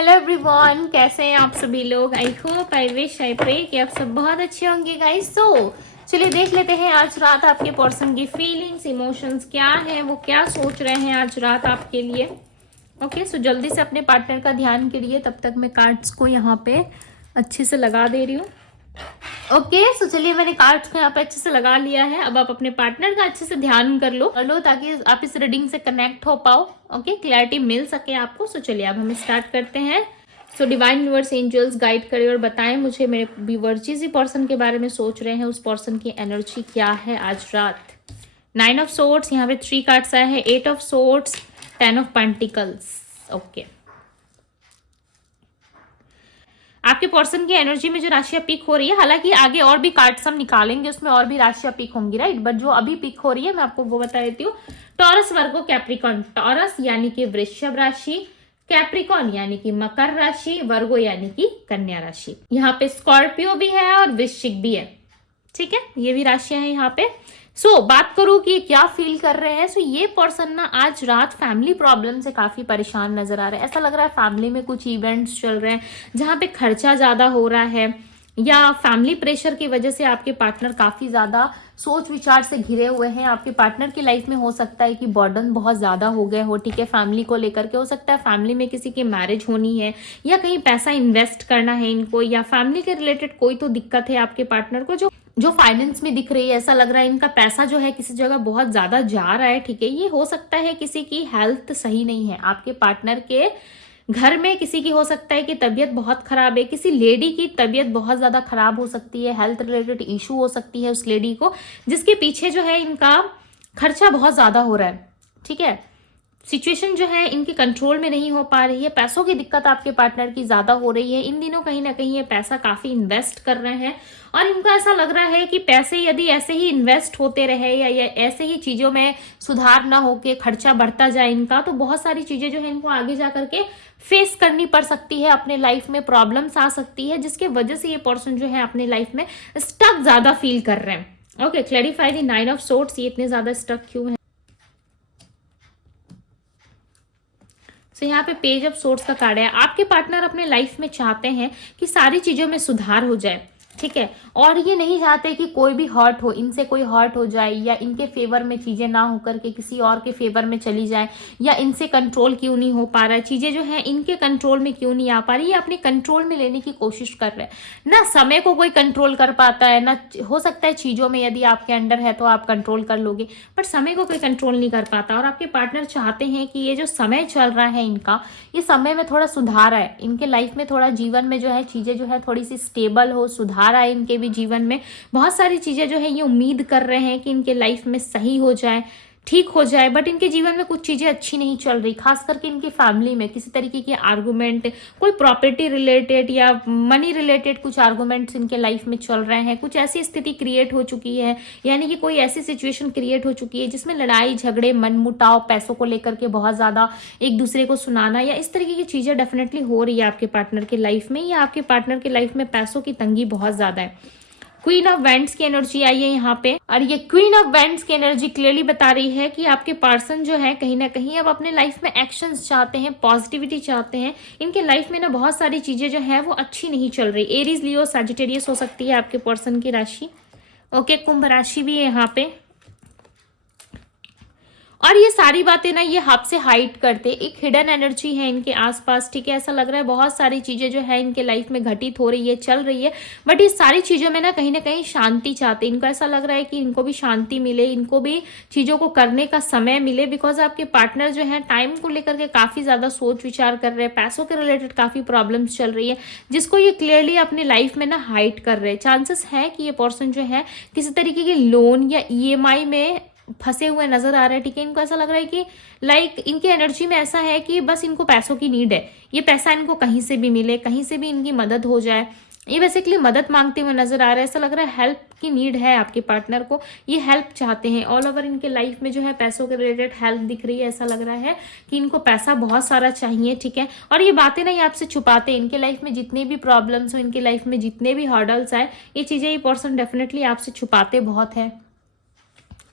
Hello everyone, कैसे हैं आप सभी लोग। I hope, I wish, I pray कि आप सब बहुत अच्छे होंगे गाइस। चलिए देख लेते हैं आज रात आपके पर्सन की फीलिंग्स, इमोशंस क्या है, वो क्या सोच रहे हैं आज रात आपके लिए। ओके, सो जल्दी से अपने पार्टनर का ध्यान करिए, तब तक मैं कार्ड्स को यहाँ पे अच्छे से लगा दे रही हूँ। ओके, सो चलिए मैंने कार्ड्स को यहाँ पे अच्छे से लगा लिया है। अब आप अपने पार्टनर का अच्छे से ध्यान कर लो ताकि आप इस रीडिंग से कनेक्ट हो पाओ। ओके, क्लैरिटी मिल सके आपको। सो चलिए अब हम स्टार्ट करते हैं। So divine universe angels guide करें और बताएं मुझे, मेरे व्यूअर्स जिस पर्सन के बारे में सोच रहे हैं उस पर्सन की एनर्जी क्या है आज रात। 9 ऑफ सोर्ड्स, यहाँ पे 3 कार्ड्स आए हैं, 8 of swords, 10 of pentacles. Okay, आपके पर्सन की एनर्जी में जो राशियां पिक हो रही है, हालांकि आगे और भी कार्ड्स हम निकालेंगे, उसमें और भी राशियां पिक होंगी, राइट, बट जो अभी पिक हो रही है मैं आपको वो बता देती हूँ। टॉरस, वर्गो, कैप्रिकॉन। टॉरस यानी कि वृषभ राशि, कैप्रिकॉन यानी कि मकर राशि, वर्गो यानी कि कन्या राशि। यहाँ पे स्कॉर्पियो भी है और वृश्चिक भी है, ठीक है, ये भी राशियां हैं यहाँ पे। बात करूं कि क्या फील कर रहे हैं। ये पर्सन ना आज रात फैमिली प्रॉब्लम से काफी परेशान नजर आ रहा है। ऐसा लग रहा है फैमिली में कुछ इवेंट्स चल रहे हैं जहां पे खर्चा ज्यादा हो रहा है, या फैमिली प्रेशर की वजह से आपके पार्टनर काफी ज्यादा सोच विचार से घिरे हुए हैं। आपके पार्टनर की लाइफ में हो सकता है कि बर्डन बहुत ज्यादा हो गए हो, ठीक है, फैमिली को लेकर के। हो सकता है फैमिली में किसी की मैरिज होनी है, या कहीं पैसा इन्वेस्ट करना है इनको, या फैमिली के रिलेटेड कोई तो दिक्कत है आपके पार्टनर को जो फाइनेंस में दिख रही है। ऐसा लग रहा है इनका पैसा जो है किसी जगह बहुत ज्यादा जा रहा है, ठीक है। ये हो सकता है किसी की हेल्थ सही नहीं है, आपके पार्टनर के घर में किसी की हो सकता है कि तबीयत बहुत खराब है, किसी लेडी की तबीयत बहुत ज्यादा खराब हो सकती है, हेल्थ रिलेटेड इशू हो सकती है उस लेडी को, जिसके पीछे जो है इनका खर्चा बहुत ज्यादा हो रहा है, ठीक है। सिचुएशन जो है इनके कंट्रोल में नहीं हो पा रही है, पैसों की दिक्कत आपके पार्टनर की ज्यादा हो रही है। इन दिनों कहीं ना कहीं ये पैसा काफी इन्वेस्ट कर रहे हैं, और इनको ऐसा लग रहा है कि पैसे यदि ऐसे ही इन्वेस्ट होते रहे, या ऐसे ही चीजों में सुधार ना होके खर्चा बढ़ता जाए इनका, तो बहुत सारी चीजें जो है इनको आगे जा करके फेस करनी पड़ सकती है, अपने लाइफ में प्रॉब्लम्स आ सकती है, जिसके वजह से ये पर्सन जो है अपने लाइफ में स्टक ज्यादा फील कर रहे हैं। Okay, clarify the 9 of swords, ये इतने ज्यादा स्टक क्यों है। यहाँ पे पेज ऑफ सोर्ड्स का कार्ड है। आपके पार्टनर अपने लाइफ में चाहते हैं कि सारी चीजों में सुधार हो जाए, ठीक है, और ये नहीं चाहते कि कोई भी हर्ट हो, इनसे कोई हर्ट हो जाए, या इनके फेवर में चीजें ना होकर के किसी और के फेवर में चली जाए, या इनसे कंट्रोल क्यों नहीं हो पा रहा है, चीजें जो है इनके कंट्रोल में क्यों नहीं आ पा रही, ये अपने कंट्रोल में लेने की कोशिश कर रहे हैं। ना समय को कोई कंट्रोल कर पाता है, ना हो सकता है चीजों में यदि आपके अंडर है तो आप कंट्रोल कर लोगे, बट समय को कोई कंट्रोल नहीं कर पाता। और आपके पार्टनर चाहते हैं कि ये जो समय चल रहा है इनका, ये समय में थोड़ा सुधार आए इनके लाइफ में, थोड़ा जीवन में जो है चीजें जो है थोड़ी सी स्टेबल हो, सुधार आए इनके भी जीवन में। बहुत सारी चीजें जो है ये उम्मीद कर रहे हैं कि इनके लाइफ में सही हो जाए, ठीक हो जाए, बट इनके जीवन में कुछ चीजें अच्छी नहीं चल रही। खास करके इनकी फैमिली में किसी तरीके की आर्गुमेंट, कोई प्रॉपर्टी रिलेटेड या मनी रिलेटेड कुछ आर्गुमेंट्स इनके लाइफ में चल रहे हैं। कुछ ऐसी स्थिति क्रिएट हो चुकी है, यानी कि कोई ऐसी सिचुएशन क्रिएट हो चुकी है जिसमें लड़ाई झगड़े, मनमुटाव, पैसों को लेकर के बहुत ज्यादा एक दूसरे को सुनाना, या इस तरीके की चीजें डेफिनेटली हो रही है आपके पार्टनर के लाइफ में, या आपके पार्टनर के लाइफ में पैसों की तंगी बहुत ज्यादा है। क्वीन ऑफ वेंड्स की एनर्जी आई है यहाँ पे, और ये क्वीन ऑफ वेंड्स की एनर्जी क्लियरली बता रही है कि आपके पर्सन जो है कहीं ना कहीं अब अपने लाइफ में एक्शंस चाहते हैं, पॉजिटिविटी चाहते हैं। इनके लाइफ में ना बहुत सारी चीजें जो है वो अच्छी नहीं चल रही। एरीज, लियो, सजिटेरियस हो सकती है आपके पर्सन की राशि। ओके, कुंभ राशि भी है यहाँ पे, और ये सारी बातें ना ये आपसे हाइड करते, एक हिडन एनर्जी है इनके आसपास, ठीक है। ऐसा लग रहा है बहुत सारी चीजें जो है इनके लाइफ में घटित हो रही है, चल रही है, बट ये सारी चीजों में ना कहीं शांति चाहते। इनको ऐसा लग रहा है कि इनको भी शांति मिले, इनको भी चीजों को करने का समय मिले, बिकॉज आपके पार्टनर जो है टाइम को लेकर के काफी ज्यादा सोच विचार कर रहे हैं, पैसों के रिलेटेड काफी प्रॉब्लम्स चल रही है, जिसको ये क्लियरली अपनी लाइफ में ना हाइड कर रहे हैं। चांसेस है कि ये पर्सन जो है किसी तरीके के लोन या EMI में फंसे हुए नजर आ रहे हैं, ठीक है। इनको ऐसा लग रहा है कि लाइक इनकी एनर्जी में ऐसा है कि बस इनको पैसों की नीड है, ये पैसा इनको कहीं से भी मिले, कहीं से भी इनकी मदद हो जाए, ये बेसिकली मदद मांगते हुए नजर आ रहे हैं। ऐसा लग रहा है हेल्प की नीड है आपके पार्टनर को, ये हेल्प चाहते हैं। ऑल ओवर इनके लाइफ में जो है पैसों के रिलेटेड हेल्प दिख रही है। ऐसा लग रहा है कि इनको पैसा बहुत सारा चाहिए, ठीक है। और ये बातें नहीं आपसे छुपाते, इनके लाइफ में जितने भी प्रॉब्लम्स हो, इनके लाइफ में जितने भी हर्डल्स आए, ये चीजें ये पर्सन डेफिनेटली आपसे छुपाते बहुत है।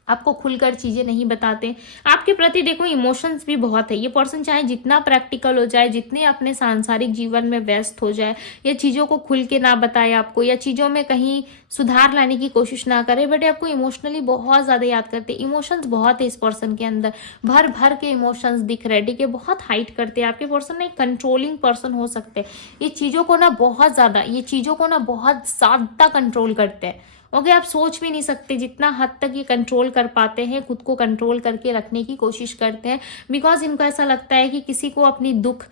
आपको खुलकर चीजें नहीं बताते। आपके प्रति देखो इमोशंस भी बहुत है। ये पर्सन चाहे जितना प्रैक्टिकल हो जाए, जितने अपने सांसारिक जीवन में व्यस्त हो जाए, या चीजों को खुल के ना बताए आपको, या चीजों में कहीं सुधार लाने की कोशिश ना करे, बट आपको इमोशनली बहुत ज्यादा याद करते हैं। इमोशंस बहुत है इस पर्सन के अंदर, भर भर के इमोशंस दिख रहे हैं, ठीक है। बहुत हाइट करते हैं आपके पर्सन। एक कंट्रोलिंग पर्सन हो सकते हैं। ये चीजों को ना बहुत ज्यादा कंट्रोल करते हैं। ओके, आप सोच भी नहीं सकते जितना हद तक ये कंट्रोल कर पाते हैं, खुद को कंट्रोल करके रखने की कोशिश करते हैं। बिकॉज इनको ऐसा लगता है कि किसी को अपनी दुख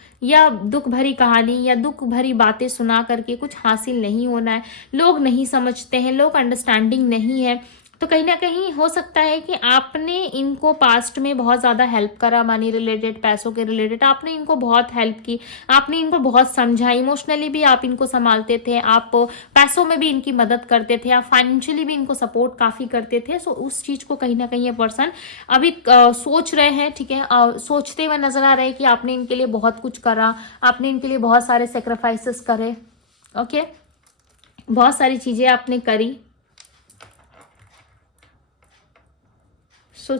भरी कहानी या दुख भरी बातें सुना करके कुछ हासिल नहीं होना है। लोग नहीं समझते हैं, लोग अंडरस्टैंडिंग नहीं है। तो कहीं ना कहीं हो सकता है कि आपने इनको पास्ट में बहुत ज़्यादा हेल्प करा, मनी रिलेटेड, पैसों के रिलेटेड। आपने इनको बहुत हेल्प की, आपने इनको बहुत समझा, इमोशनली भी आप इनको संभालते थे, आप पैसों में भी इनकी मदद करते थे, आप फाइनेंशियली भी इनको सपोर्ट काफ़ी करते थे। सो उस चीज़ को कहीं ना कहीं ये पर्सन अभी सोच रहे हैं, ठीक है। सोचते हुए नजर आ रहे हैं कि आपने इनके लिए बहुत कुछ करा, आपने इनके लिए बहुत सारे सेक्रीफाइसेस करे। ओके, बहुत सारी चीज़ें आपने करी।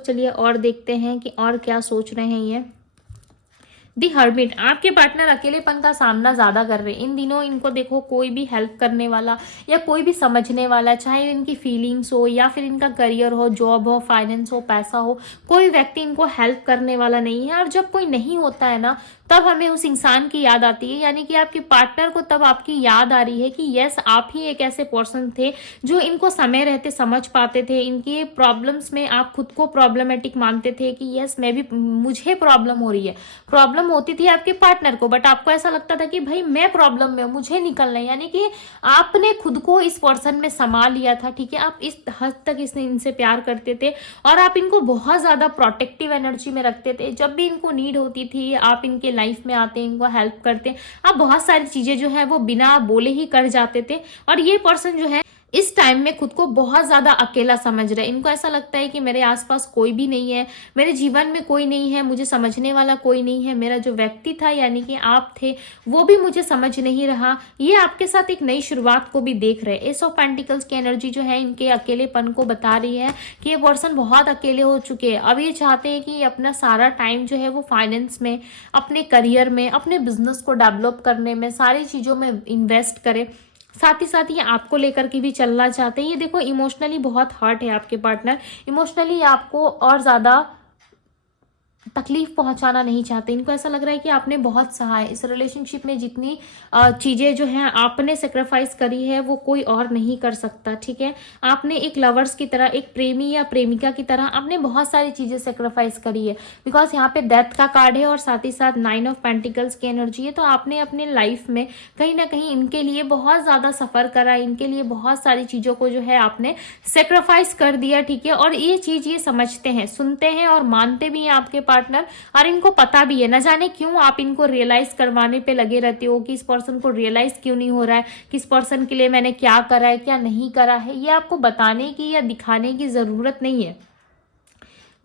चलिए और देखते हैं कि और क्या सोच रहे हैं ये। दी हर्मिट, आपके पार्टनर अकेलेपन का सामना ज्यादा कर रहे हैं इन दिनों। इनको देखो कोई भी हेल्प करने वाला या कोई भी समझने वाला, चाहे इनकी फीलिंग्स हो या फिर इनका करियर हो, जॉब हो, फाइनेंस हो, पैसा हो, कोई व्यक्ति इनको हेल्प करने वाला नहीं है। और जब कोई नहीं होता है ना, तब हमें उस इंसान की याद आती है, यानी कि आपके पार्टनर को तब आपकी याद आ रही है कि यस, आप ही एक ऐसे पर्सन थे जो इनको समय रहते समझ पाते थे। इनके प्रॉब्लम्स में आप खुद को प्रॉब्लमेटिक मानते थे कि यस, मुझे प्रॉब्लम हो रही है। प्रॉब्लम होती थी आपके पार्टनर को, बट आपको ऐसा लगता था कि भाई मैं प्रॉब्लम में हूं, मुझे निकलना है। यानी कि आपने खुद को इस पर्सन में समा लिया था, ठीक है। आप इस हद तक इनसे प्यार करते थे और आप इनको बहुत ज्यादा प्रोटेक्टिव एनर्जी में रखते थे। जब भी इनको नीड होती थी, आप इनके लाइफ में आते, इनको हेल्प करते, आप बहुत सारी चीजें जो है वो बिना बोले ही कर जाते थे। और ये पर्सन जो है इस टाइम में खुद को बहुत ज्यादा अकेला समझ रहा है। इनको ऐसा लगता है कि मेरे आसपास कोई भी नहीं है, मेरे जीवन में कोई नहीं है, मुझे समझने वाला कोई नहीं है। मेरा जो व्यक्ति था, यानी कि आप थे, वो भी मुझे समझ नहीं रहा। ये आपके साथ एक नई शुरुआत को भी देख रहे हैं। एस ऑफ पेंटिकल्स की एनर्जी जो है इनके अकेलेपन को बता रही है कि ये पर्सन बहुत अकेले हो चुके हैं। अब ये चाहते हैं कि अपना सारा टाइम जो है वो फाइनेंस में, अपने करियर में, अपने बिजनेस को डेवलप करने में, सारी चीजों में इन्वेस्ट करे। साथ ही साथ ये आपको लेकर के भी चलना चाहते हैं। ये देखो इमोशनली बहुत हर्ट है आपके पार्टनर। इमोशनली आपको और ज्यादा तकलीफ पहुंचाना नहीं चाहते। इनको ऐसा लग रहा है कि आपने बहुत सहा है। इस रिलेशनशिप में जितनी चीजें जो हैं आपने सेक्रीफाइस करी है वो कोई और नहीं कर सकता, ठीक है। आपने एक लवर्स की तरह, एक प्रेमी या प्रेमिका की तरह आपने बहुत सारी चीजें सेक्रीफाइस करी है। बिकॉज यहाँ पे डेथ का कार्ड है और साथ ही साथ 9 ऑफ पेंटिकल्स की एनर्जी है। तो आपने अपने लाइफ में कहीं ना कहीं इनके लिए बहुत ज्यादा सफर करा, इनके लिए बहुत सारी चीजों को जो है आपने सेक्रीफाइस कर दिया, ठीक है। और ये चीज ये समझते हैं, सुनते हैं और मानते भी हैं आपके पार्टनर। और इनको पता भी है, न जाने क्यों आप इनको रियलाइज करवाने पे लगे रहते हो कि इस पर्सन को रियलाइज क्यों नहीं हो रहा है कि इस पर्सन के लिए मैंने क्या करा है, क्या नहीं करा है। ये आपको बताने की या दिखाने की जरूरत नहीं है।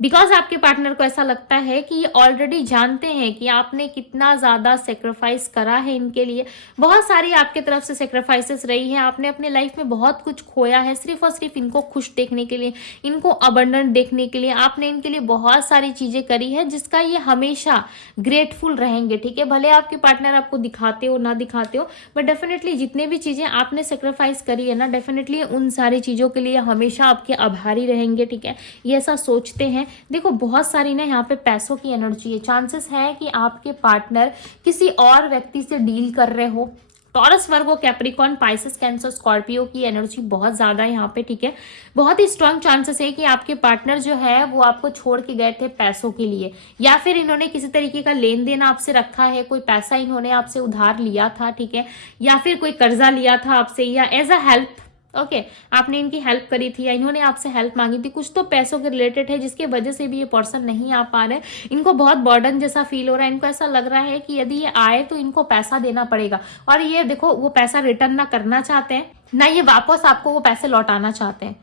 बिकॉज आपके पार्टनर को ऐसा लगता है कि ये ऑलरेडी जानते हैं कि आपने कितना ज्यादा सेक्रीफाइस करा है इनके लिए। बहुत सारी आपके तरफ से सेक्रीफाइसेस रही है। आपने अपने लाइफ में बहुत कुछ खोया है सिर्फ और सिर्फ इनको खुश देखने के लिए, इनको अबंडेंट देखने के लिए। आपने इनके लिए बहुत सारी चीजें करी है जिसका ये हमेशा ग्रेटफुल रहेंगे, ठीक है। भले आपके पार्टनर आपको दिखाते हो ना दिखाते हो, बट डेफिनेटली जितने भी चीजें आपने सेक्रीफाइस करी है ना, डेफिनेटली उन सारी चीजों के लिए हमेशा आपके आभारी रहेंगे, ठीक है। ये ऐसा सोचते हैं। देखो बहुत सारी ना यहाँ पे पैसों की एनर्जी है। चांसेस है कि आपके पार्टनर किसी और व्यक्ति से डील कर रहे हो। टॉरस, वर्गो, कैप्रिकॉर्न, पाइसेस, कैंसर, स्कॉर्पियो की एनर्जी बहुत ज्यादा है यहाँ पे, ठीक है। बहुत ही स्ट्रांग चांसेस है कि आपके पार्टनर जो है वो आपको छोड़ के गए थे पैसों के लिए, या फिर इन्होंने किसी तरीके का लेन देन आपसे रखा है, कोई पैसा इन्होंने आपसे उधार लिया था, ठीक है, या फिर कोई कर्जा लिया था आपसे, या एज अ हेल्प, ओके, आपने इनकी हेल्प करी थी या इन्होंने आपसे हेल्प मांगी थी। कुछ तो पैसों के रिलेटेड है जिसके वजह से भी ये पर्सन नहीं आ पा रहे। इनको बहुत बर्डन जैसा फील हो रहा है। इनको ऐसा लग रहा है कि यदि ये आए तो इनको पैसा देना पड़ेगा। और ये देखो वो पैसा रिटर्न ना करना चाहते हैं, ना ये वापस आपको वो पैसे लौटाना चाहते हैं,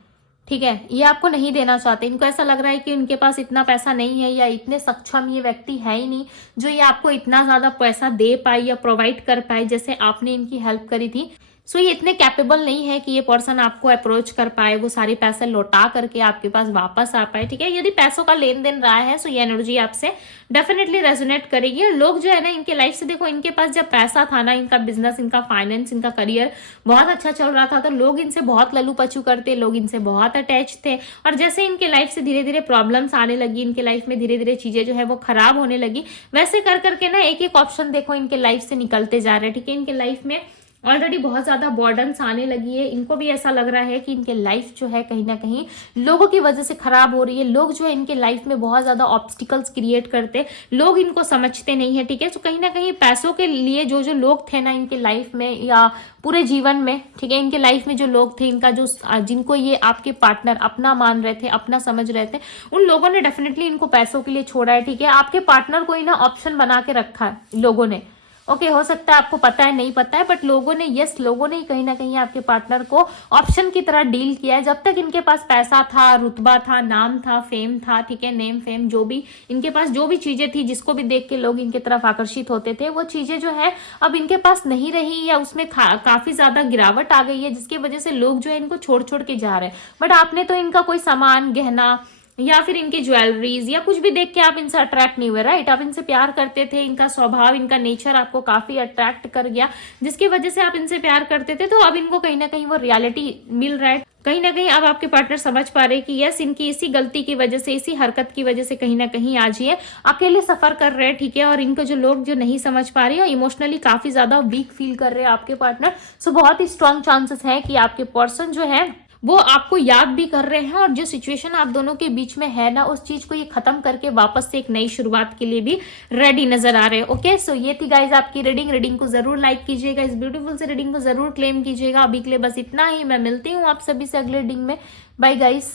ठीक है। ये आपको नहीं देना चाहते। इनको ऐसा लग रहा है कि उनके पास इतना पैसा नहीं है या इतने सक्षम ये व्यक्ति है ही नहीं जो ये आपको इतना ज्यादा पैसा दे पाए या प्रोवाइड कर पाए जैसे आपने इनकी हेल्प करी थी। सो ये इतने कैपेबल नहीं है कि ये पर्सन आपको अप्रोच कर पाए, वो सारे पैसे लौटा करके आपके पास वापस आ पाए, ठीक है। यदि पैसों का लेन देन रहा है सो ये एनर्जी आपसे डेफिनेटली रेजोनेट करेगी। और लोग जो है ना इनके लाइफ से, देखो इनके पास जब पैसा था ना, इनका बिजनेस, इनका फाइनेंस, इनका करियर बहुत अच्छा चल रहा था, तो लोग इनसे बहुत ललू पचू करते, लोग इनसे बहुत अटैच थे। और जैसे इनके लाइफ से धीरे धीरे प्रॉब्लम्स आने लगी, इनके लाइफ में धीरे धीरे चीजें जो है वो खराब होने लगी, वैसे कर करके ना एक एक ऑप्शन देखो इनके लाइफ से निकलते जा रहे हैं, ठीक है। इनके लाइफ में ऑलरेडी बहुत ज्यादा बॉर्डन्स आने लगी है। इनको भी ऐसा लग रहा है कि इनके लाइफ जो है कहीं ना कहीं लोगों की वजह से खराब हो रही है। लोग जो है इनके लाइफ में बहुत ज्यादा ऑब्स्टिकल्स क्रिएट करते, लोग इनको समझते नहीं है, ठीक है। तो कहीं ना कहीं पैसों के लिए जो जो लोग थे ना इनके लाइफ में या पूरे जीवन में, ठीक है, इनके लाइफ में जो लोग थे, इनका जो जिनको ये आपके पार्टनर अपना मान रहे थे, अपना समझ रहे थे, उन लोगों ने डेफिनेटली इनको पैसों के लिए छोड़ा है, ठीक है। आपके पार्टनर को ही ना ऑप्शन बना के रखा है लोगों ने। ओके, हो सकता है आपको पता है, नहीं पता है, बट लोगों ने, लोगों ने ही कहीं ना कहीं आपके पार्टनर को ऑप्शन की तरह डील किया है। जब तक इनके पास पैसा था, रुतबा था, नाम था, फेम था, ठीक है, नेम फेम, जो भी इनके पास जो भी चीजें थी, जिसको भी देख के लोग इनके तरफ आकर्षित होते थे, वो चीजें जो है अब इनके पास नहीं रही, या उसमें काफी ज्यादा गिरावट आ गई है, जिसकी वजह से लोग जो है इनको छोड़ छोड़ के जा रहे हैं। बट आपने तो इनका कोई सामान, गहना या फिर इनकी ज्वेलरीज या कुछ भी देख के आप इनसे अट्रैक्ट नहीं हुए, राइट। आप इनसे प्यार करते थे, इनका स्वभाव, इनका नेचर आपको काफी अट्रैक्ट कर गया, जिसकी वजह से आप इनसे प्यार करते थे। तो अब इनको कहीं ना कहीं वो रियलिटी मिल रहा है, कहीं ना कहीं अब आपके पार्टनर समझ पा रहे कि यस, इनकी इसी गलती की वजह से, इसी हरकत की वजह से कहीं ना कहीं आज ये अकेले सफर कर रहे हैं, ठीक है। और इनको जो लोग जो नहीं समझ पा रहे और इमोशनली काफी ज्यादा वीक फील कर रहे हैं आपके पार्टनर, सो बहुत ही स्ट्रॉन्ग चांसेस है कि आपके पर्सन जो है वो आपको याद भी कर रहे हैं, और जो सिचुएशन आप दोनों के बीच में है ना, उस चीज को ये खत्म करके वापस से एक नई शुरुआत के लिए भी रेडी नजर आ रहे हैं। ओके, सो ये थी गाइज आपकी रीडिंग को जरूर लाइक कीजिएगा, इस ब्यूटीफुल से रीडिंग को जरूर क्लेम कीजिएगा। अभी के लिए बस इतना ही, मैं मिलती हूँ आप सभी से अगले रीडिंग में। Bye guys.